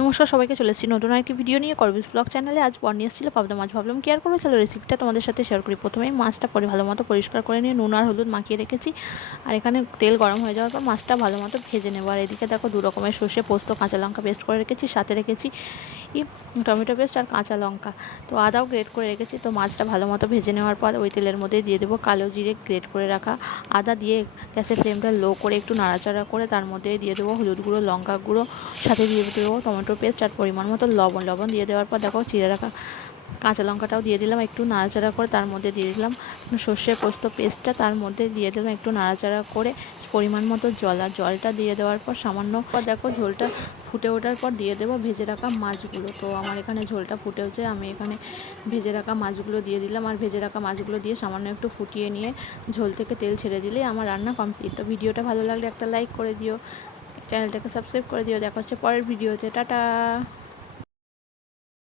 নমস্কার সবাইকে, চলে এসেছি নতুন একটি ভিডিও নিয়ে করবিস ব্লগ চ্যানেলে। আজ বর নিয়ে এসেছিল পাবদা মাছ, ভাবলাম কেয়ার করবো, চলো রেসিপিটা তোমাদের সাথে শেয়ার করি। প্রথমেই মাছটা ভালো মতো পরিষ্কার করে নিয়ে নুন আর হলুদ মাখিয়ে রেখেছি। আর এখানে তেল গরম হয়ে যাওয়ার পর মাছটা ভালো মতো ভেজে নেবো। আর এদিকে দেখো 2 রকমের সর্ষে, পোস্ত, কাঁচা লঙ্কা পেস্ট করে রেখেছি, সাথে রেখেছি টমেটো পেস্ট আর কাঁচা লঙ্কা, তো আদাও গ্রেট করে রেখেছি। তো মাছটা ভালো মতো ভেজে নেওয়ার পর ওই তেলের মধ্যে দিয়ে দেবো কালো জিরে গ্রেট করে রাখা, আদা দিয়ে গ্যাসের ফ্লেমটা লো করে একটু নাড়াচাড়া করে তার মধ্যে দিয়ে দেবো হলুদ গুঁড়ো, লঙ্কা গুঁড়ো, সাথে দিয়ে দেবো টমেটো পেস্ট আর পরিমাণ মতো লবণ দিয়ে দেওয়ার পর দেখো চিড়ে রাখা কাঁচা লঙ্কাটাও দিয়ে দিলাম, একটু নাড়াচাড়া করে তার মধ্যে দিয়ে দিলাম সর্ষে পোস্ত পেস্টটা, তার মধ্যে দিয়ে দিলাম একটু নাড়াচাড়া করে পরিমাণ মতো জল। আর জলটা দিয়ে দেওয়ার পর সামান্য দেখো ঝোলটা ফুটে ওঠার পর দিয়ে দেবো ভেজে রাখা মাছগুলো। তো আমার এখানে ঝোলটা ফুটে হচ্ছে, আমি এখানে ভেজে রাখা মাছগুলো দিয়ে দিলাম। আর ভেজে রাখা মাছগুলো দিয়ে সামান্য একটু ফুটিয়ে নিয়ে ঝোল থেকে তেল ছেড়ে দিলেই আমার রান্না কমপ্লিট। তো ভিডিওটা ভালো লাগলে একটা লাইক করে দিও, চ্যানেলটাকে সাবস্ক্রাইব করে দিও। দেখা হচ্ছে পরের ভিডিওতে, টাটা।